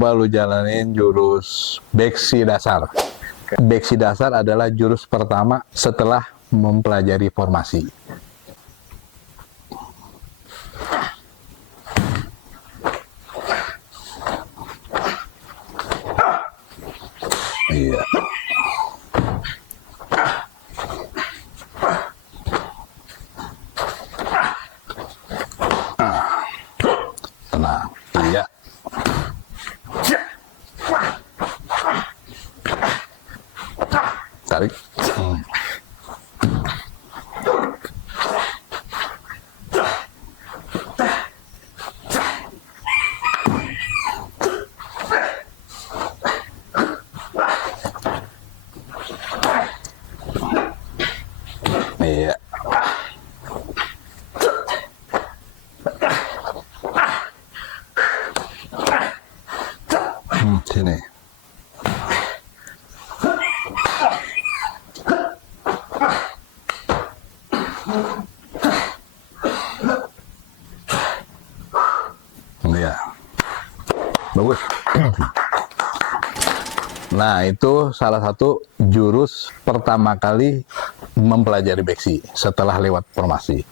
coba lu jalanin jurus beksi dasar. Beksi dasar adalah jurus pertama setelah mempelajari formasi. Iya. Tenang. Iya. Tarik. Iya. Sini. Iya. Bagus. Nah, itu salah satu jurus pertama kali mempelajari beksi setelah lewat formasi.